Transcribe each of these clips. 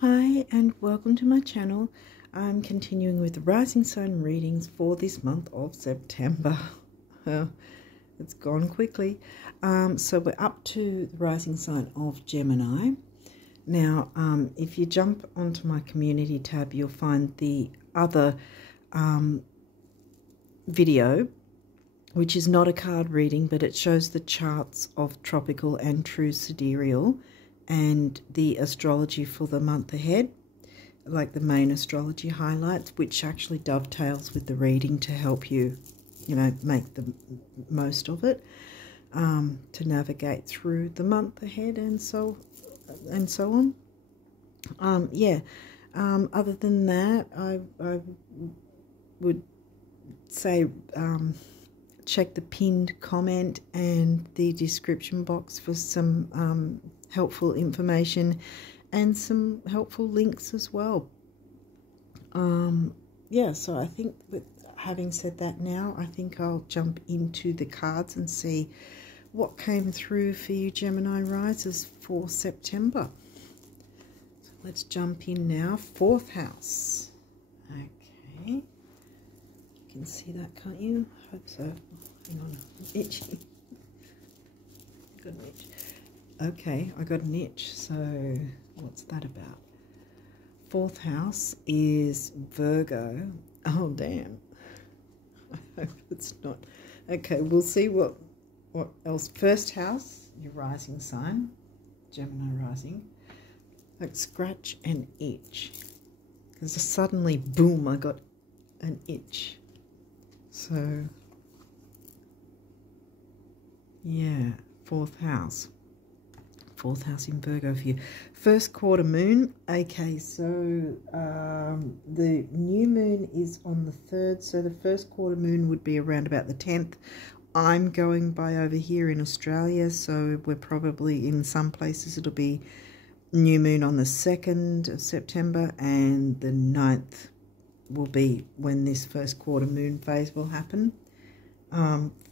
Hi and welcome to my channel. I'm continuing with the rising sign readings for this month of September. It's gone quickly. So we're up to the rising sign of Gemini. Now, if you jump onto my community tab, you'll find the other video, which is not a card reading, but it shows the charts of tropical and true sidereal and the astrology for the month ahead, like the main astrology highlights, which actually dovetails with the reading to help you, make the most of it, to navigate through the month ahead and so on. Other than that, I would say check the pinned comment and the description box for some helpful information and some helpful links as well. So I think that having said that now, I think I'll jump into the cards and see what came through for you Gemini risers for September. So let's jump in now. Fourth house. Okay. You can see that, can't you? I hope so. Hang on, I'm itchy. Got an itch. Okay, I got an itch. So what's that about? Fourth house is Virgo. Oh, damn. I hope it's not. Okay, we'll see what else. First house, your rising sign, Gemini rising. Like scratch and itch. Because suddenly, boom, I got an itch. So, yeah, fourth house. Fourth house in Virgo for you. First quarter moon. Okay, so the new moon is on the 3rd, so the first quarter moon would be around about the 10th. I'm going by over here in Australia, so we're probably in some places it'll be new moon on the 2nd of September, and the 9th will be when this first quarter moon phase will happen.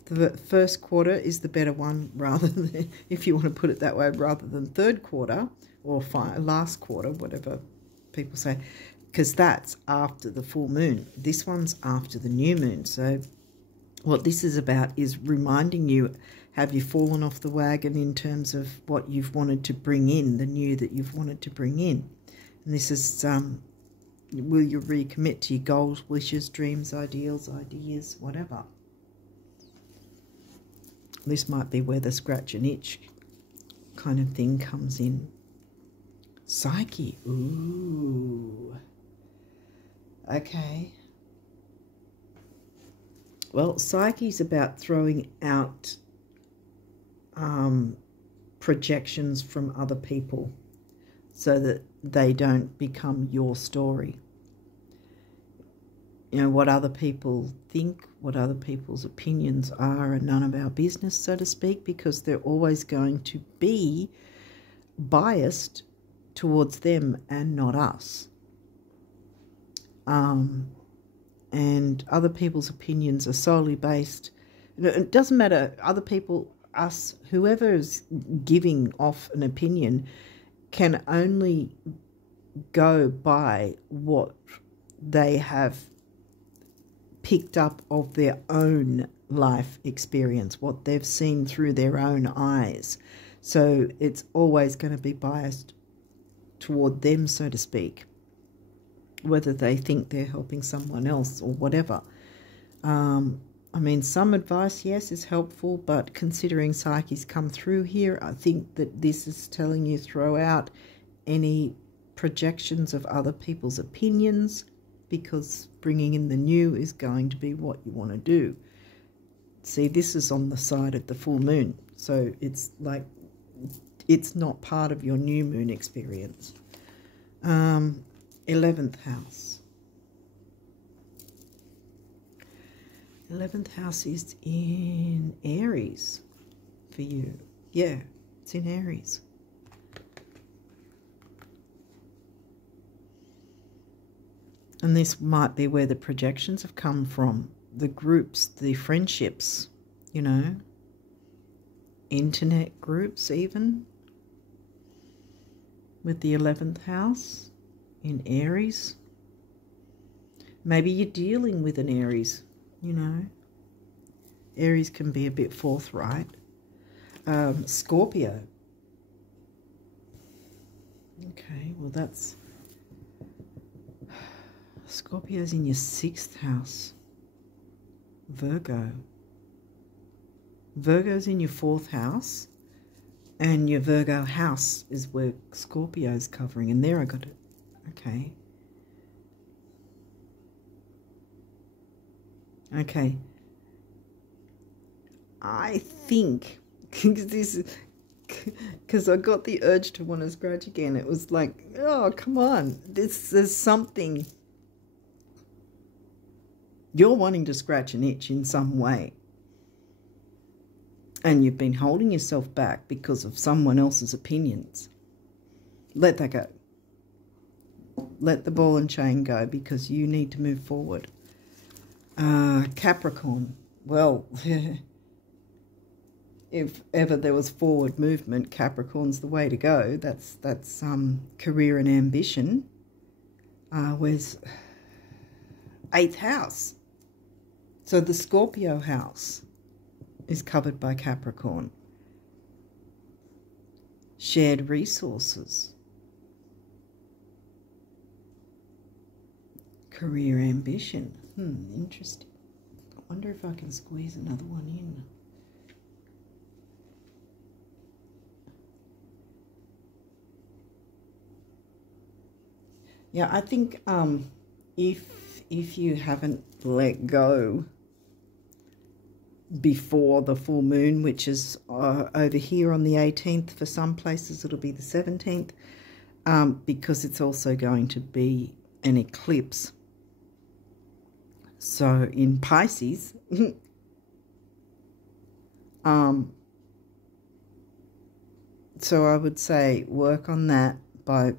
The first quarter is the better one, rather than, if you want to put it that way, rather than third quarter or last quarter, whatever people say, because that's after the full moon. This one's after the new moon. So what this is about is reminding you, have you fallen off the wagon in terms of what you've wanted to bring in, the new that you've wanted to bring in. And this is, will you recommit to your goals, wishes, dreams, ideals, ideas, whatever. This might be where the scratch and itch kind of thing comes in. Psyche. Ooh. Okay. Well, Psyche's about throwing out projections from other people so that they don't become your story. You know, what other people think, what other people's opinions are none of our business, so to speak, because they're always going to be biased towards them and not us. And other people's opinions are solely based, it doesn't matter, other people, us, whoever is giving off an opinion can only go by what they have picked up of their own life experience, what they've seen through their own eyes. So it's always going to be biased toward them, so to speak, whether they think they're helping someone else or whatever. I mean, some advice, yes, is helpful, but considering Psyche's come through here, I think that this is telling you throw out any projections of other people's opinions, because bringing in the new is going to be what you want to do. See, this is on the side of the full moon, so it's like it's not part of your new moon experience. 11th house. 11th house is in Aries for you. Yeah, it's in Aries. And this might be where the projections have come from, the groups, the friendships, you know, internet groups even, with the 11th house. in Aries. Maybe you're dealing with an Aries, you know. Aries can be a bit forthright. Scorpio. Okay, well that's... Scorpio's in your 6th house. Virgo. Virgo's in your 4th house. And your Virgo house is where Scorpio's covering. And there I got it. Okay. Okay. I think... because I got the urge to want to scratch again. It was like, oh, come on. There's something... You're wanting to scratch an itch in some way. And you've been holding yourself back because of someone else's opinions. Let that go. Let the ball and chain go because you need to move forward. Capricorn. Well, if ever there was forward movement, Capricorn's the way to go. That's career and ambition. Where's 8th house? So the Scorpio house is covered by Capricorn. Shared resources. Career ambition. Interesting. I wonder if I can squeeze another one in. Yeah, I think if you haven't let go before the full moon, which is over here on the 18th, for some places it'll be the 17th, because it's also going to be an eclipse. So in Pisces, so I would say work on that by,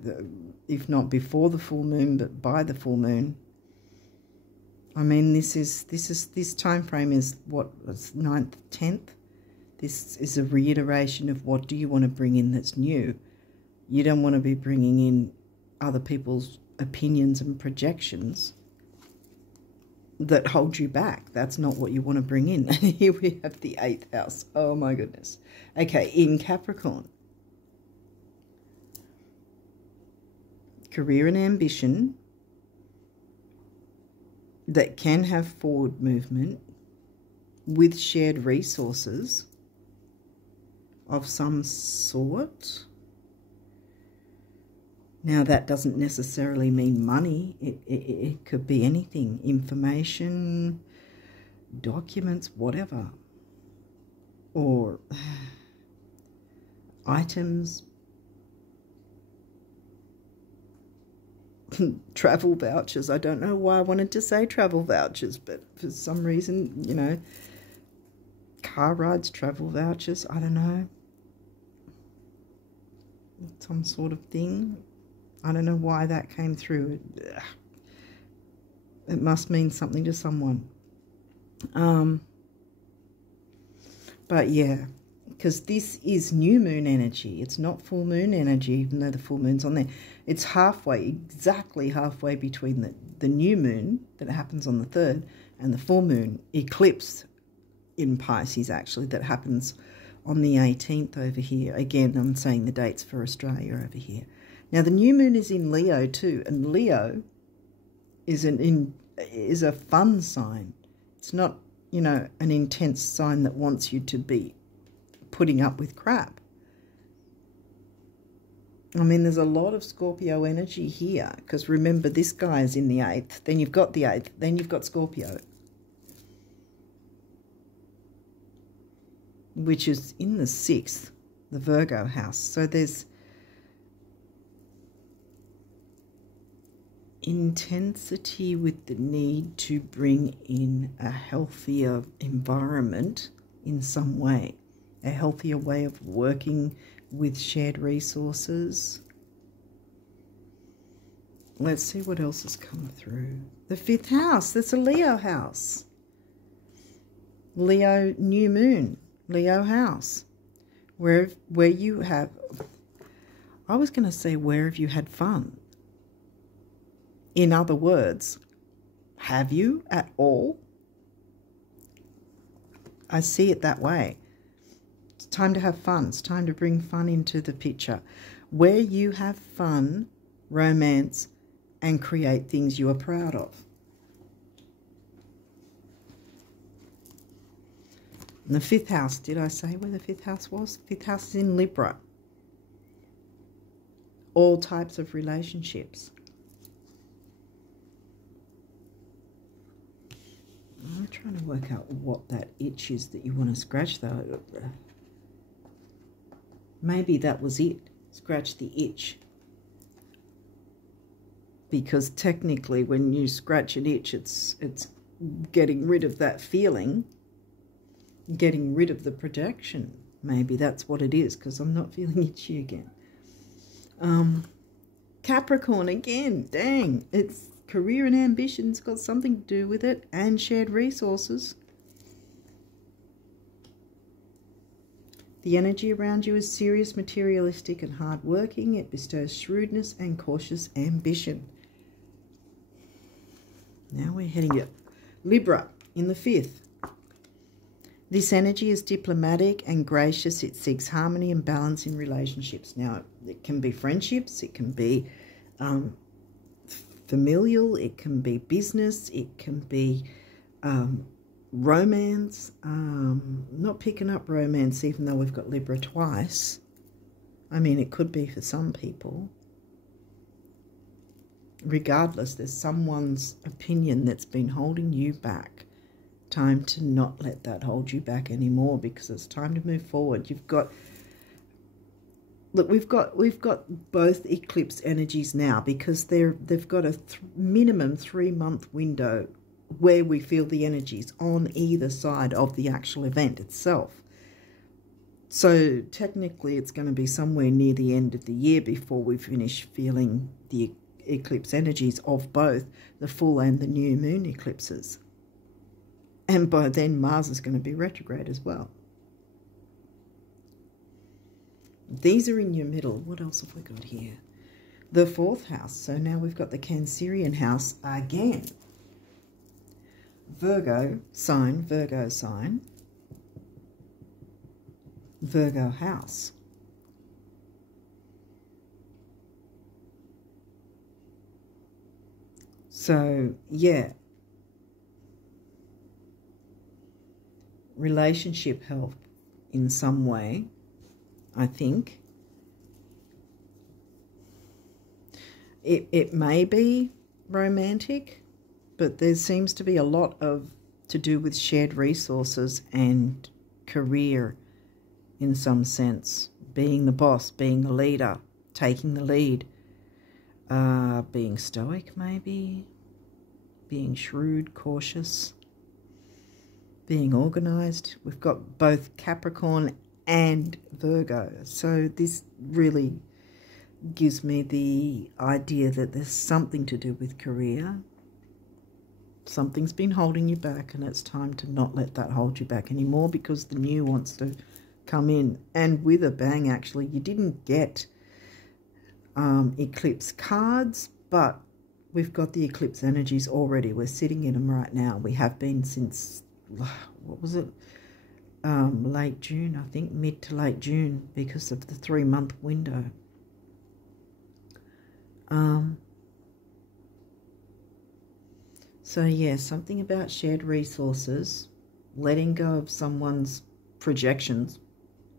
if not before the full moon, but by the full moon. I mean, this time frame is what, it's 9th, 10th. This is a reiteration of what do you want to bring in that's new. You don't want to be bringing in other people's opinions and projections that hold you back. That's not what you want to bring in. Here we have the 8th house. Oh my goodness. Okay, in Capricorn. Career and ambition that can have forward movement with shared resources of some sort. Now, that doesn't necessarily mean money. It could be anything. Information, documents, whatever. Or items, travel vouchers. I don't know why I wanted to say travel vouchers, but for some reason, you know, car rides, travel vouchers, I don't know. Some sort of thing. I don't know why that came through. It must mean something to someone. But yeah, because this is new moon energy. It's not full moon energy, even though the full moon's on there. It's halfway, exactly halfway between the new moon that happens on the 3rd and the full moon eclipse in Pisces, actually, that happens on the 18th over here. Again, I'm saying the dates for Australia over here. Now, the new moon is in Leo too, and Leo is a fun sign. It's not, you know, an intense sign that wants you to be putting up with crap. I mean, there's a lot of Scorpio energy here, because remember, this guy is in the 8th, then you've got the 8th, then you've got Scorpio, which is in the 6th, the Virgo house. So there's intensity with the need to bring in a healthier environment in some way, a healthier way of working with shared resources. Let's see what else has come through. The 5th house, that's a Leo house. Leo new moon, Leo house. Where you have, I was going to say, where have you had fun? In other words, have you at all? I see it that way. It's time to have fun. It's time to bring fun into the picture. Where you have fun, romance, and create things you are proud of. And the 5th house, did I say where the 5th house was? 5th house is in Libra. All types of relationships. I'm trying to work out what that itch is that you want to scratch, though. Maybe that was it. Scratch the itch. Because technically when you scratch an itch, it's getting rid of that feeling, getting rid of the projection. Maybe that's what it is, because I'm not feeling itchy again. Capricorn again, dang, it's career and ambition's got something to do with it, and shared resources. The energy around you is serious, materialistic, and hard-working. It bestows shrewdness and cautious ambition. Now we're heading to Libra in the 5th. This energy is diplomatic and gracious. It seeks harmony and balance in relationships. Now, it can be friendships, it can be familial, it can be business, it can be romance. Not picking up romance, even though we've got Libra twice. I mean, it could be for some people. Regardless, there's someone's opinion that's been holding you back. Time to not let that hold you back anymore, because it's time to move forward. You've got, look, we've got both eclipse energies now, because they've got a minimum 3-month window where we feel the energies on either side of the actual event itself. So technically it's going to be somewhere near the end of the year before we finish feeling the eclipse energies of both the full and the new moon eclipses. And by then Mars is going to be retrograde as well. These are in your middle. What else have we got here? The 4th house. So now we've got the Cancerian house again. Virgo sign, Virgo sign, Virgo house. So, yeah. Relationship health in some way, I think. It may be romantic, but there seems to be a lot to do with shared resources and career in some sense. Being the boss, being the leader, taking the lead, being stoic maybe, being shrewd, cautious, being organised. We've got both Capricorn and Virgo. So this really gives me the idea that there's something to do with career. Something's been holding you back, and it's time to not let that hold you back anymore, because the new wants to come in. And with a bang, actually. You didn't get eclipse cards, but we've got the eclipse energies already. We're sitting in them right now. We have been since, what was it, late June, I think, mid to late June, because of the 3-month window. So yeah, something about shared resources, letting go of someone's projections,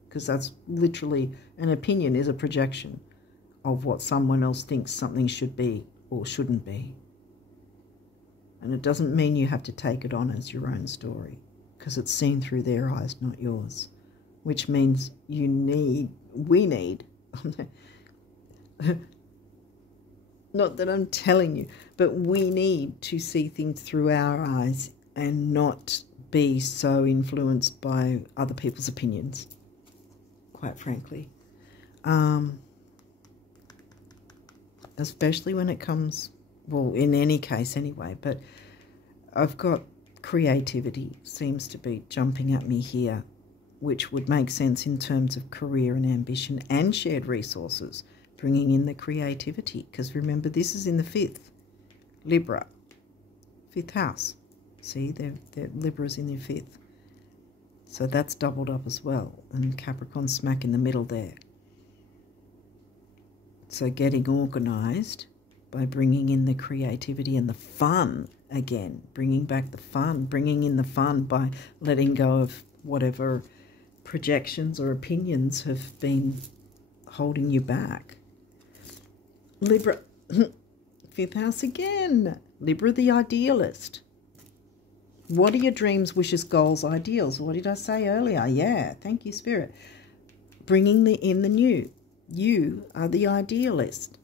because that's literally, an opinion is a projection of what someone else thinks something should be or shouldn't be. And it doesn't mean you have to take it on as your own story, because it's seen through their eyes, not yours. Which means we need, not that I'm telling you, but we need to see things through our eyes and not be so influenced by other people's opinions, quite frankly. Especially when it comes, well, in any case anyway, but I've got creativity seems to be jumping at me here, which would make sense in terms of career and ambition and shared resources, bringing in the creativity, because remember, this is in the 5th. Libra, 5th house. See, Libra's in your 5th. So that's doubled up as well. And Capricorn smack in the middle there. So getting organised by bringing in the creativity and the fun again. Bringing back the fun. Bringing in the fun by letting go of whatever projections or opinions have been holding you back. Libra, 5th house again. Libra, the idealist. What are your dreams, wishes, goals, ideals? What did I say earlier? Yeah, thank you, Spirit. Bringing in the new. You are the idealist.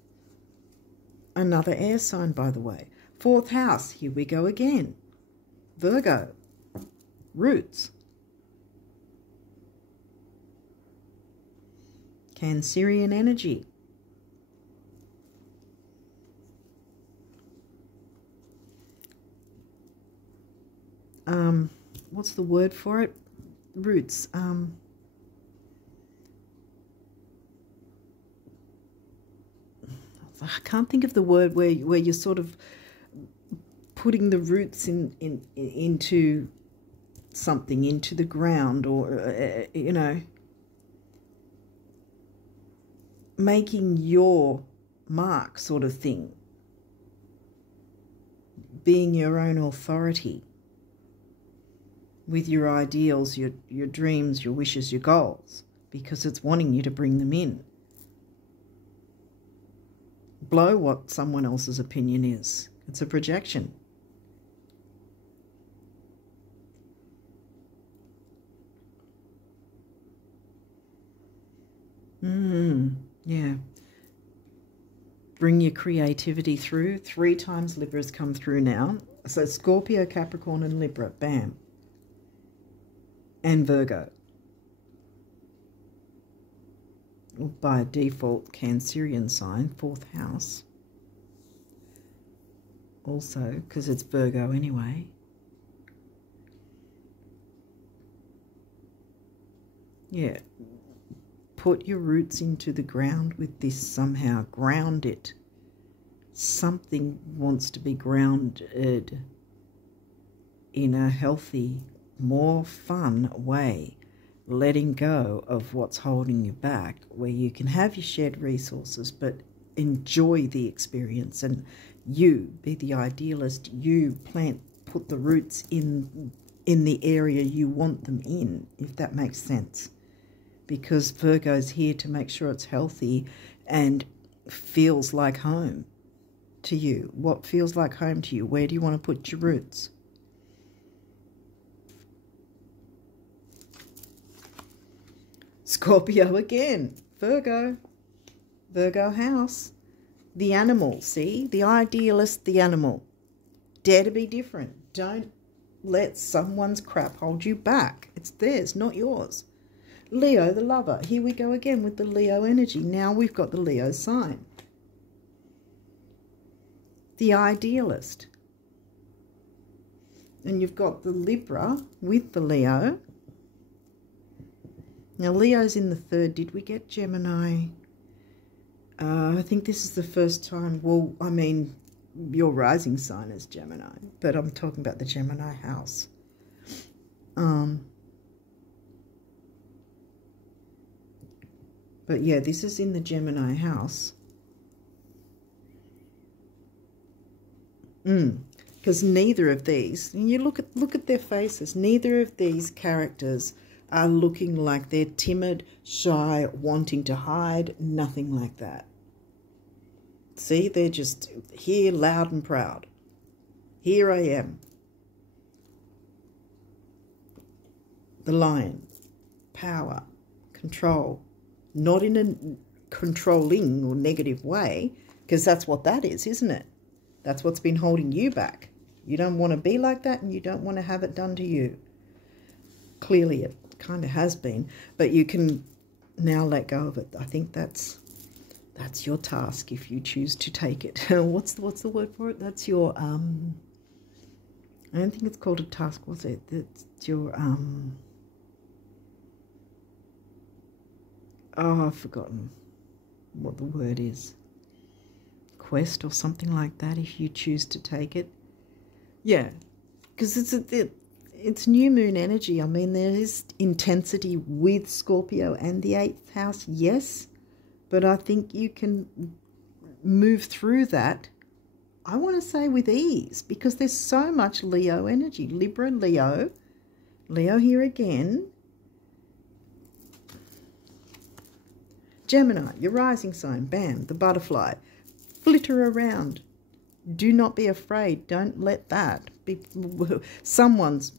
Another air sign, by the way. 4th house, here we go again. Virgo, roots. Cancerian energy. What's the word for it? Roots. I can't think of the word where you're sort of putting the roots into something, into the ground, or you know, making your mark, sort of thing. Being your own authority. With your ideals, your dreams, your wishes, your goals, because it's wanting you to bring them in. Blow what someone else's opinion is. It's a projection. Yeah. Bring your creativity through. 3 times Libra's come through now. So Scorpio, Capricorn and Libra. Bam. And Virgo. By default, Cancerian sign, 4th house. Also, because it's Virgo anyway. Yeah. Put your roots into the ground with this somehow. Ground it. Something wants to be grounded in a healthy, more fun way, letting go of what's holding you back, where you can have your shared resources but enjoy the experience, and you be the idealist. You put the roots in the area you want them in, if that makes sense, because Virgo's here to make sure it's healthy and feels like home to you. What feels like home to you? Where do you want to put your roots? Scorpio again, Virgo house, the animal, see, the idealist, the animal. Dare to be different. Don't let someone's crap hold you back. It's theirs, not yours. Leo, the lover. Here we go again with the Leo energy. Now we've got the Leo sign. The idealist. And you've got the Libra with the Leo. Now, Leo's in the 3rd. Did we get Gemini? I think this is the first time. Well, I mean, your rising sign is Gemini, but I'm talking about the Gemini house. But yeah, this is in the Gemini house. Because neither of these, and you look at their faces, neither of these characters are looking like they're timid, shy, wanting to hide, nothing like that. See, they're just here loud and proud. Here I am. The lion. Power. Control. Not in a controlling or negative way, because that's what that is, isn't it? That's what's been holding you back. You don't want to be like that, and you don't want to have it done to you. Clearly it kind of has been, but you can now let go of it. I think that's your task if you choose to take it. What's the word for it? That's your I don't think it's called a task, was it? It's your oh, I've forgotten what the word is. quest or something like that if you choose to take it. Yeah, because it's new moon energy. I mean, there is intensity with Scorpio and the 8th house, yes, but I think you can move through that, I want to say, with ease, because there's so much Leo energy. Libra, Leo here again. Gemini, your rising sign, bam, the butterfly. Flitter around. Do not be afraid. Don't let that be. Someone's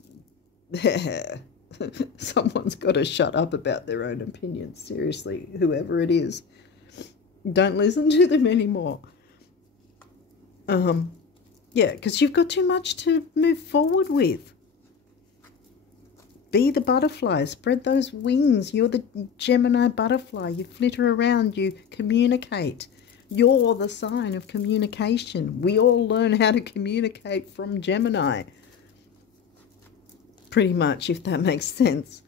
got to shut up about their own opinions. Seriously, whoever it is. Don't listen to them anymore. Yeah, because you've got too much to move forward with. Be the butterfly. Spread those wings. You're the Gemini butterfly. You flitter around. You communicate. You're the sign of communication. We all learn how to communicate from Gemini. Pretty much, if that makes sense.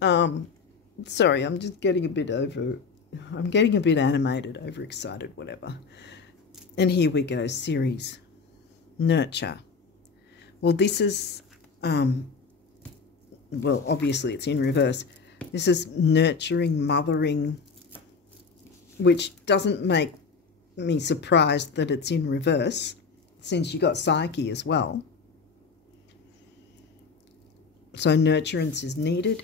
Sorry, I'm just getting a bit animated, overexcited, whatever. And here we go, series. Nurture. Well, this is, well, obviously it's in reverse. This is nurturing, mothering, which doesn't make me surprised that it's in reverse, since you got Psyche as well. So nurturance is needed.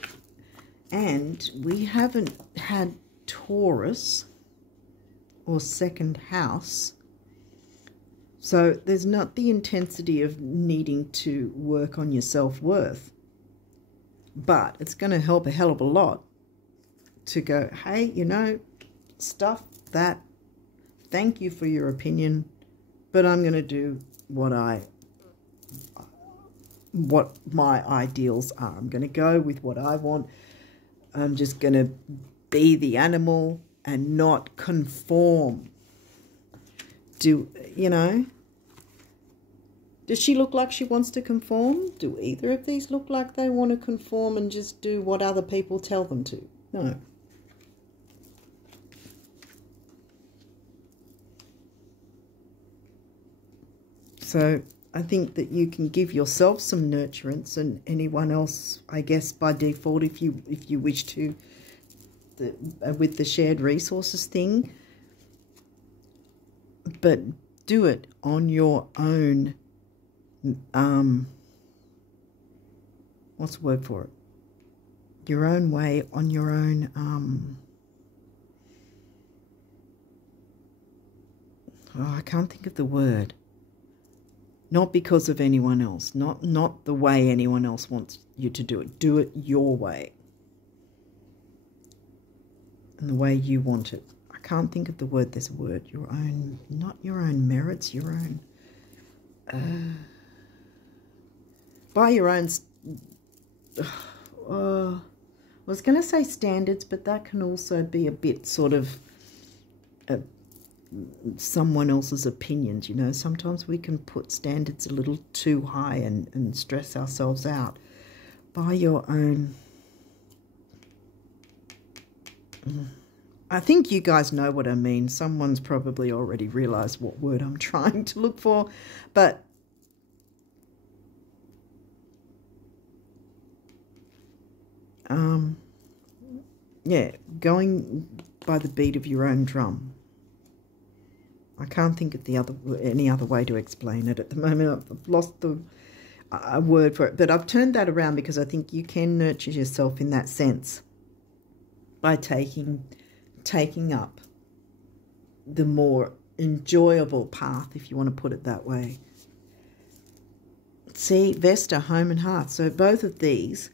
And we haven't had Taurus or 2nd house. So there's not the intensity of needing to work on your self-worth. But it's going to help a hell of a lot to go, hey, you know, stuff that, thank you for your opinion, but I'm going to do what my ideals are. I'm going to go with what I want. I'm just going to be the animal and not conform. You know? Does she look like she wants to conform? Do either of these look like they want to conform and just do what other people tell them to? No. So I think that you can give yourself some nurturance, and anyone else, I guess, by default, if you wish to, with the shared resources thing. But do it on your own. What's the word for it? Your own way, on your own. I can't think of the word. Not because of anyone else. Not the way anyone else wants you to do it. Do it your way. And the way you want it. I can't think of the word. There's a word. Your own, not your own merits, your own... by your own... I was going to say standards, but that can also be a bit sort of... someone else's opinions, you know. Sometimes we can put standards a little too high and stress ourselves out. By your own... I think you guys know what I mean. Someone's probably already realised what word I'm trying to look for. But yeah, going by the beat of your own drum. I can't think of any other way to explain it at the moment. I've lost the word for it. But I've turned that around because I think you can nurture yourself in that sense by taking up the more enjoyable path, if you want to put it that way. See, Vesta, home and hearth. So both of these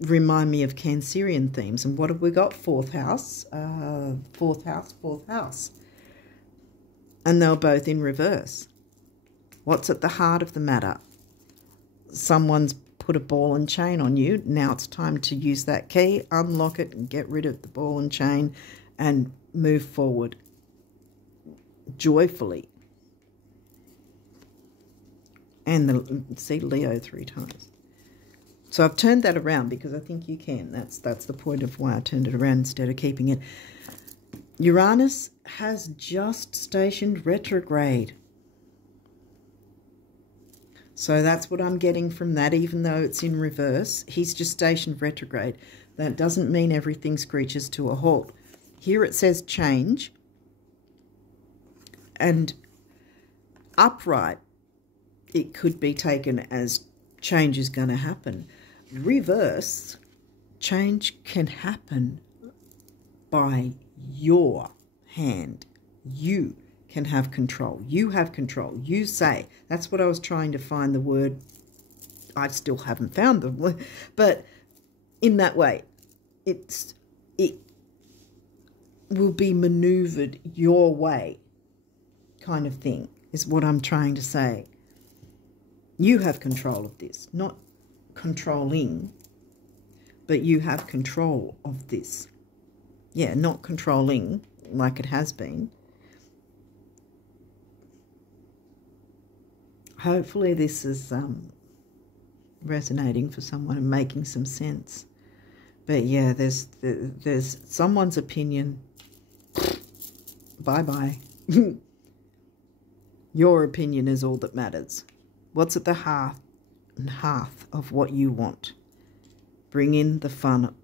remind me of Cancerian themes. And what have we got? Fourth house. And they're both in reverse. What's at the heart of the matter? Someone's put a ball and chain on you. Now it's time to use that key, unlock it, and get rid of the ball and chain and move forward joyfully. And see Leo 3 times. So I've turned that around because I think you can. That's the point of why I turned it around instead of keeping it. Uranus has just stationed retrograde. So that's what I'm getting from that, even though it's in reverse. He's just stationed retrograde. That doesn't mean everything screeches to a halt. Here it says change. And upright, it could be taken as change is going to happen. Reverse, change can happen by your hand. You can have control. You have control. You say. That's what I was trying to find the word. I still haven't found the word. But in that way, it will be maneuvered your way, kind of thing, is what I'm trying to say. You have control of this, not controlling, but you have control of this. Yeah, not controlling like it has been. Hopefully this is resonating for someone and making some sense. But yeah, there's someone's opinion. Bye-bye. Your opinion is all that matters. What's at the heart of what you want? Bring in the fun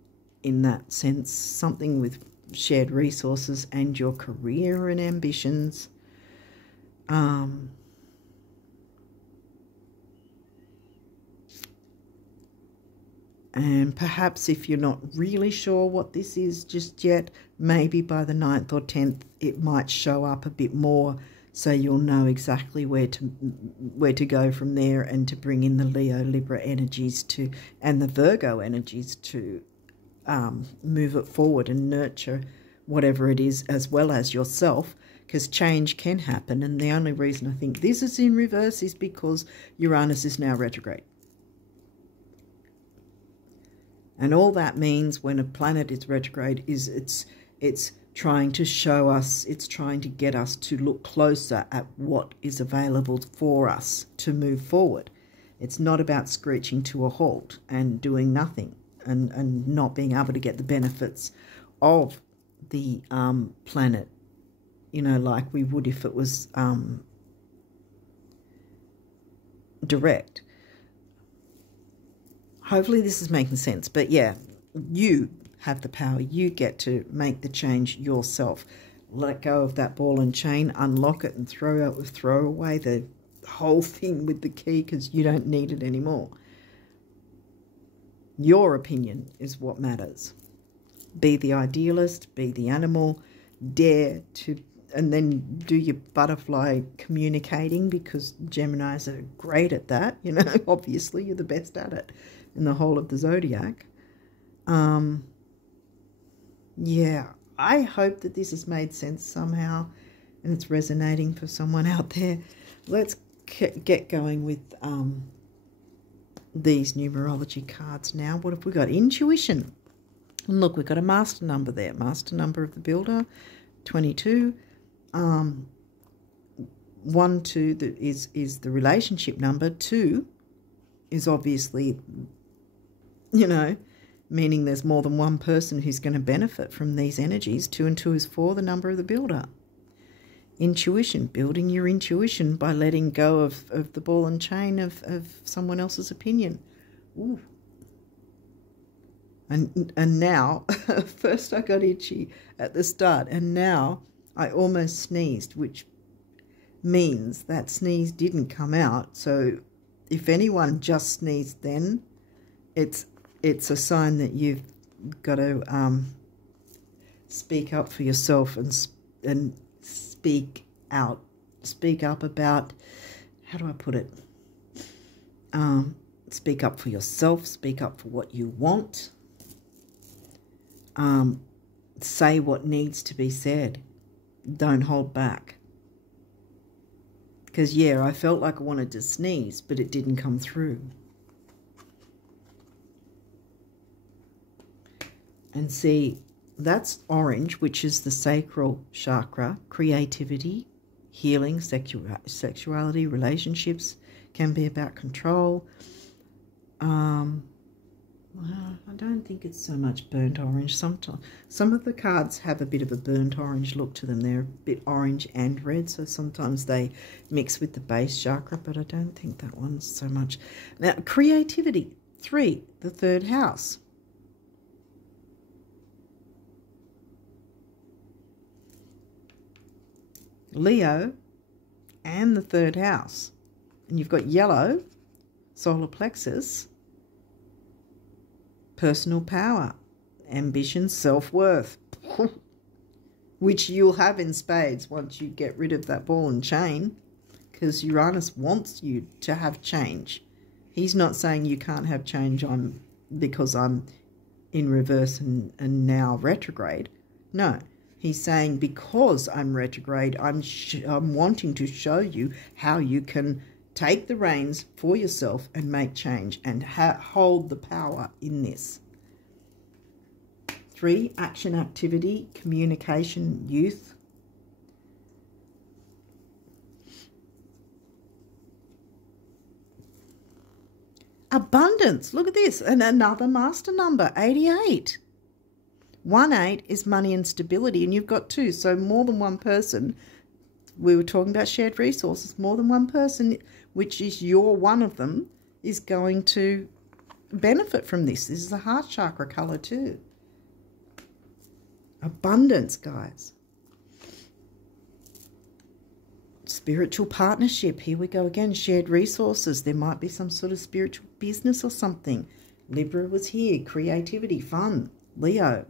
in that sense, something with shared resources and your career and ambitions. And perhaps if you're not really sure what this is just yet, maybe by the 9th or 10th it might show up a bit more, so you'll know exactly where to go from there, and to bring in the Leo, Libra energies to, and the Virgo energies to move it forward and nurture whatever it is, as well as yourself, because change can happen. And the only reason I think this is in reverse is because Uranus is now retrograde. And all that means when a planet is retrograde is it's trying to show us, it's trying to get us to look closer at what is available for us to move forward. It's not about screeching to a halt and doing nothing and not being able to get the benefits of the planet, you know, like we would if it was direct. Hopefully this is making sense. But yeah, you have the power. You get to make the change yourself. Let go of that ball and chain, unlock it and throw away the whole thing with the key, because you don't need it anymore. Your opinion is what matters. Be the idealist, be the animal, dare to, and then do your butterfly communicating, because Geminis are great at that, you know, obviously you're the best at it in the whole of the zodiac. Yeah, I hope that this has made sense somehow and it's resonating for someone out there. Let's get going with these numerology cards now. What have we got? Intuition. And look, we've got a master number there. Master number of the builder, 22. 1, 2 is the relationship number. 2 is obviously, you know, meaning there's more than one person who's going to benefit from these energies. 2 and 2 is 4, the number of the builder. Intuition, building your intuition by letting go of the ball and chain of someone else's opinion. Ooh. And now, first I got itchy at the start, and now I almost sneezed, which means that sneeze didn't come out. So if anyone just sneezed then, it's a sign that you've got to speak up for yourself and speak out. Speak up about, how do I put it? Speak up for yourself. Speak up for what you want. Say what needs to be said. Don't hold back. Because, yeah, I felt like I wanted to sneeze, but it didn't come through. And see, that's orange, which is the sacral chakra, creativity, healing, sexuality, relationships, can be about control. Well, I don't think it's so much burnt orange. Sometimes some of the cards have a bit of a burnt orange look to them. They're a bit orange and red, so sometimes they mix with the base chakra, but I don't think that one's so much. Now, creativity, 3, the 3rd house. Leo and the 3rd house. And you've got yellow, solar plexus, personal power, ambition, self-worth, which you'll have in spades once you get rid of that ball and chain, because Uranus wants you to have change. He's not saying you can't have change because I'm in reverse and now retrograde. No, he's saying because I'm retrograde, I'm wanting to show you how you can take the reins for yourself and make change and hold the power in this. 3, action, activity, communication, youth. Abundance. Look at this. And another master number, 88. 1-8 is money and stability, and you've got 2. So more than one person. We were talking about shared resources. More than one person, which is you're one of them, is going to benefit from this. This is a heart chakra color too. Abundance, guys. Spiritual partnership. Here we go again. Shared resources. There might be some sort of spiritual business or something. Libra was here. Creativity, fun. Leo.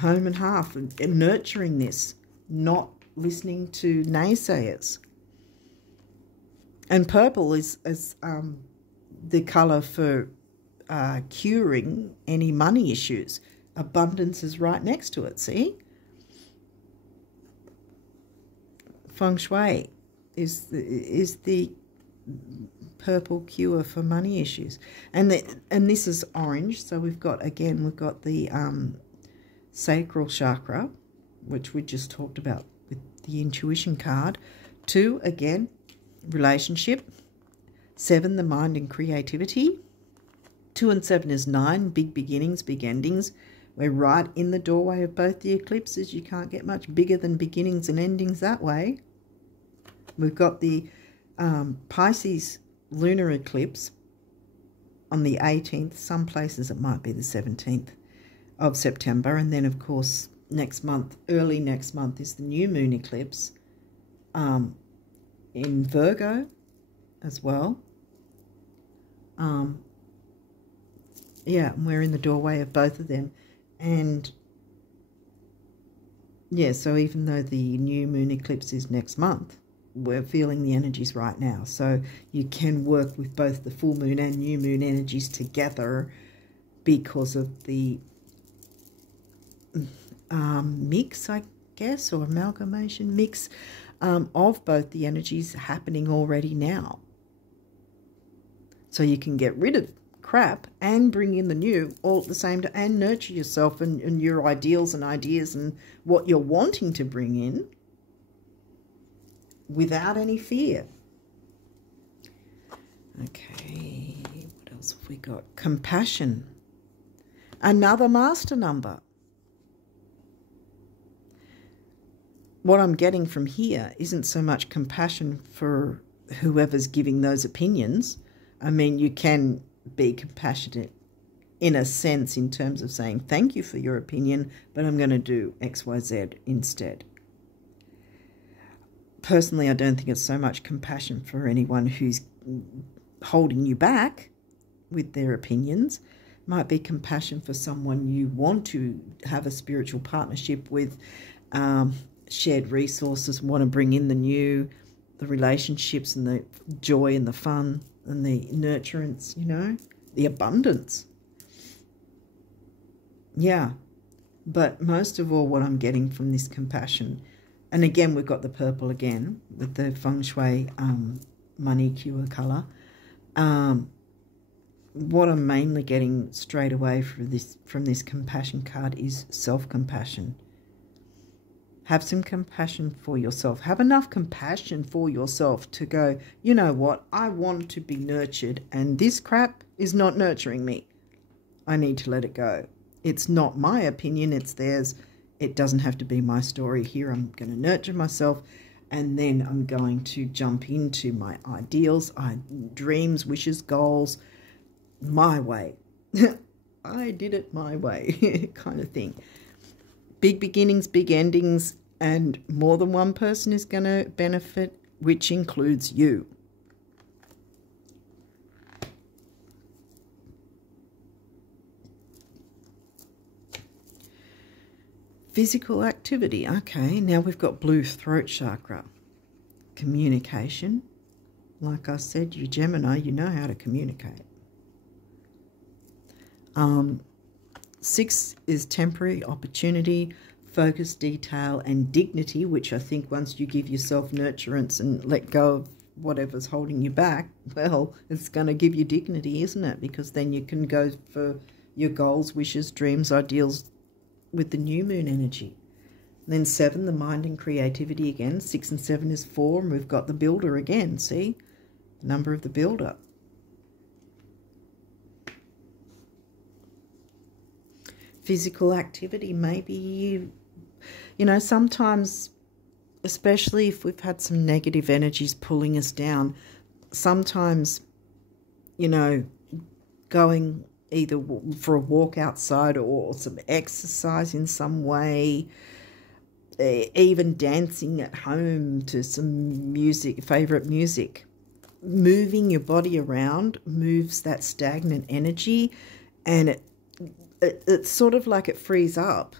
Home and hearth. And nurturing this. Not listening to naysayers. And purple is the colour for curing any money issues. Abundance is right next to it, see? Feng Shui is the purple cure for money issues. And this is orange, so we've got the sacral chakra, which we just talked about with the intuition card. 2, again, relationship. 7, the mind and creativity. 2 and 7 is 9, big beginnings, big endings. We're right in the doorway of both the eclipses. You can't get much bigger than beginnings and endings that way. We've got the Pisces lunar eclipse on the 18th. Some places it might be the 17th of September. And then, of course, next month, early next month, is the new moon eclipse in Virgo as well. Yeah, we're in the doorway of both of them. And yeah, so even though the new moon eclipse is next month, we're feeling the energies right now. So you can work with both the full moon and new moon energies together because of the mix, I guess, or amalgamation mix of both the energies happening already now. So you can get rid of crap and bring in the new all at the same time, and nurture yourself and your ideals and ideas and what you're wanting to bring in without any fear. Okay, what else have we got? Compassion. Another master number. What I'm getting from here isn't so much compassion for whoever's giving those opinions. I mean, you can be compassionate in a sense in terms of saying thank you for your opinion, but I'm going to do X, Y, Z instead. Personally, I don't think it's so much compassion for anyone who's holding you back with their opinions. Might be compassion for someone you want to have a spiritual partnership with, shared resources, want to bring in the new, the relationships and the joy and the fun and the nurturance, you know, the abundance. Yeah, but most of all what I'm getting from this compassion, and again we've got the purple again with the Feng Shui money cure colour. What I'm mainly getting straight away from this compassion card is self-compassion. Have some compassion for yourself. Have enough compassion for yourself to go, you know what, I want to be nurtured, and this crap is not nurturing me. I need to let it go. It's not my opinion, it's theirs. It doesn't have to be my story here. I'm going to nurture myself, and then I'm going to jump into my ideals, dreams, wishes, goals, my way. I did it my way kind of thing. Big beginnings, big endings, and more than one person is going to benefit, which includes you. Physical activity. Okay, now we've got blue throat chakra. Communication. Like I said, you Gemini, you know how to communicate. 6 is temporary, opportunity, focus, detail, and dignity, which I think once you give yourself nurturance and let go of whatever's holding you back, well, it's going to give you dignity, isn't it? Because then you can go for your goals, wishes, dreams, ideals with the new moon energy. And then 7, the mind and creativity again. 6 and 7 is 4, and we've got the builder again, see? Number of the builder. Physical activity, maybe you know, sometimes, especially if we've had some negative energies pulling us down, sometimes, you know, going either for a walk outside or some exercise in some way, even dancing at home to some music, favorite music, moving your body around moves that stagnant energy, and it's sort of like it frees up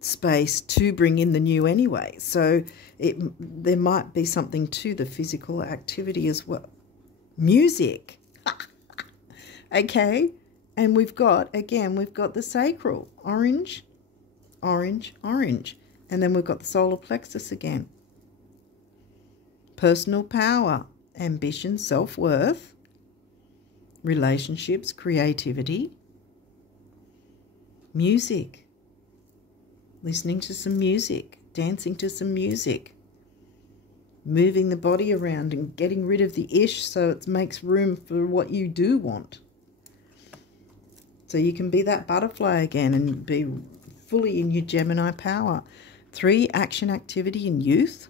space to bring in the new anyway. So there might be something to the physical activity as well. Music. Okay. And we've got the sacral. Orange, orange, orange. And then we've got the solar plexus again. Personal power, ambition, self-worth, relationships, creativity, music, listening to some music, dancing to some music, moving the body around and getting rid of the ish so it makes room for what you do want. So you can be that butterfly again and be fully in your Gemini power. 3, action, activity, and youth.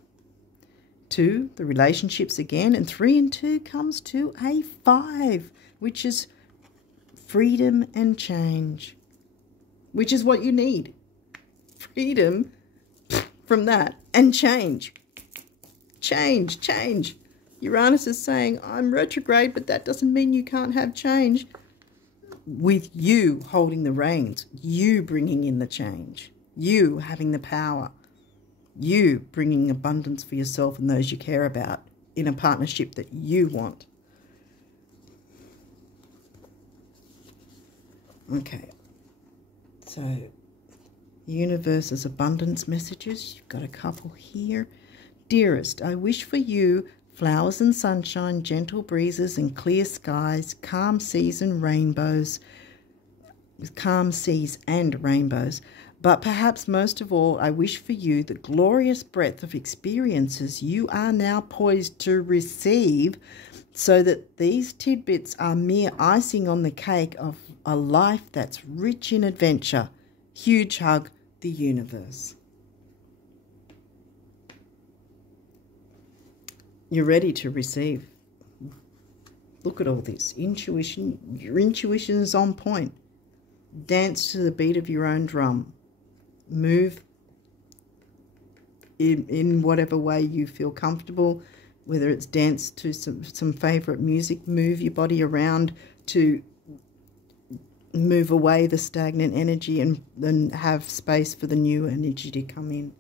2, the relationships again. And 3 and 2 comes to a 5, which is freedom and change, which is what you need. Freedom from that and change. Change, change. Uranus is saying, I'm retrograde, but that doesn't mean you can't have change. With you holding the reins, you bringing in the change, you having the power, you bringing abundance for yourself and those you care about in a partnership that you want. Okay, so universe's abundance messages, you've got a couple here. Dearest, I wish for you flowers and sunshine, gentle breezes and clear skies, calm seas and rainbows, But perhaps most of all, I wish for you the glorious breadth of experiences you are now poised to receive, so that these tidbits are mere icing on the cake of a life that's rich in adventure. Huge hug, the universe. You're ready to receive. Look at all this. Intuition. Your intuition is on point. Dance to the beat of your own drum. Move in whatever way you feel comfortable, whether it's dance to some favourite music, move your body around to move away the stagnant energy and then have space for the new energy to come in.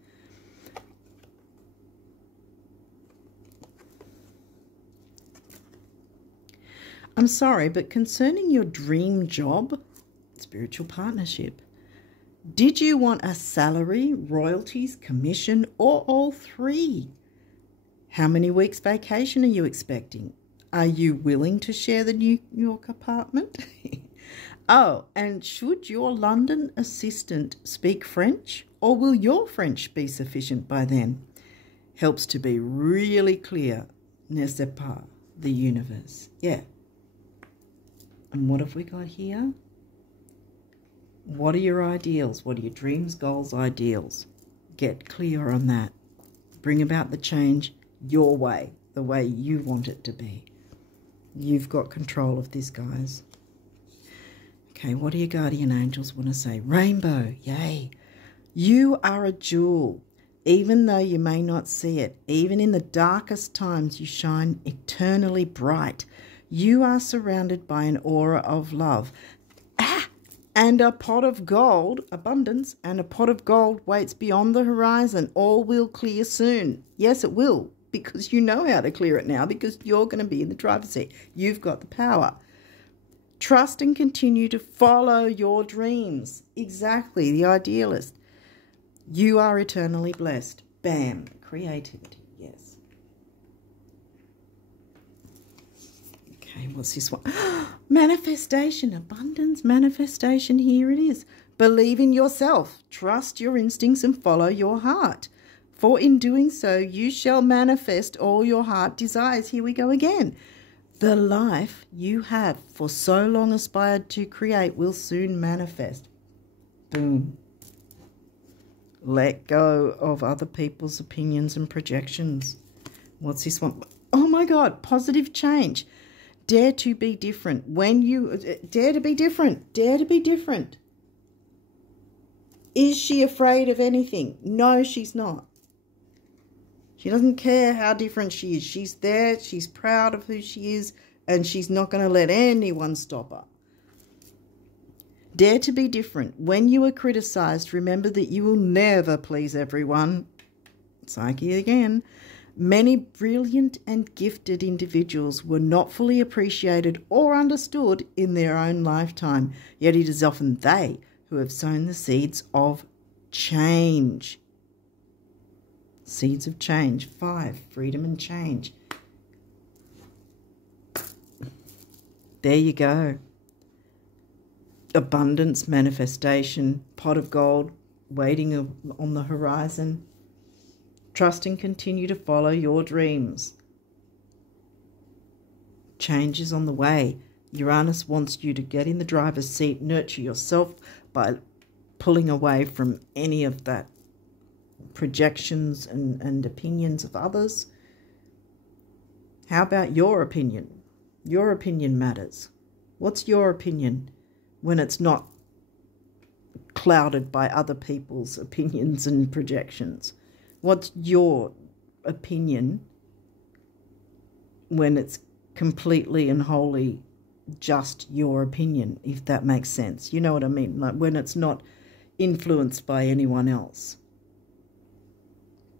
I'm sorry, but concerning your dream job, spiritual partnership, did you want a salary, royalties, commission, or all 3? How many weeks vacation are you expecting? Are you willing to share the New York apartment? Oh, and should your London assistant speak French, or will your French be sufficient by then? Helps to be really clear, n'est-ce pas, the universe. Yeah. And what have we got here? What are your ideals? What are your dreams, goals, ideals? Get clear on that. Bring about the change your way, the way you want it to be. You've got control of this, guys. Okay, what do your guardian angels want to say? Rainbow, yay. You are a jewel. Even though you may not see it, even in the darkest times, you shine eternally bright. You are surrounded by an aura of love. And a pot of gold, abundance, and a pot of gold waits beyond the horizon. All will clear soon. Yes, it will, because you know how to clear it now, because you're going to be in the driver's seat. You've got the power. Trust and continue to follow your dreams. Exactly, the idealist. You are eternally blessed. Bam, creativity, yes. Okay, what's this one? Manifestation, abundance, manifestation, here it is. Believe in yourself, trust your instincts and follow your heart. For in doing so, you shall manifest all your heart desires. Here we go again. The life you have for so long aspired to create will soon manifest. Boom. Let go of other people's opinions and projections. What's this one? Oh my God, positive change. Dare to be different. When you dare to be different, dare to be different. Is she afraid of anything? No, she's not. She doesn't care how different she is. She's there, she's proud of who she is, and she's not going to let anyone stop her. Dare to be different. When you are criticized, remember that you will never please everyone. Psyche again. Many brilliant and gifted individuals were not fully appreciated or understood in their own lifetime, yet it is often they who have sown the seeds of change. Seeds of change. 5, freedom and change. There you go. Abundance, manifestation, pot of gold waiting on the horizon. Trust and continue to follow your dreams. Change is on the way. Uranus wants you to get in the driver's seat, nurture yourself by pulling away from any of that projections and opinions of others. How about your opinion? Your opinion matters. What's your opinion when it's not clouded by other people's opinions and projections? What's your opinion when it's completely and wholly just your opinion, if that makes sense? You know what I mean? Like when it's not influenced by anyone else.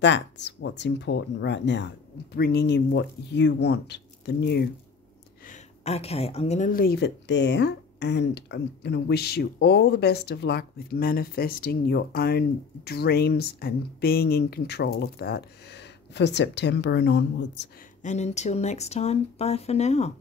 That's what's important right now, bringing in what you want, the new. Okay, I'm going to leave it there, and I'm going to wish you all the best of luck with manifesting your own dreams and being in control of that for September and onwards. And until next time, bye for now.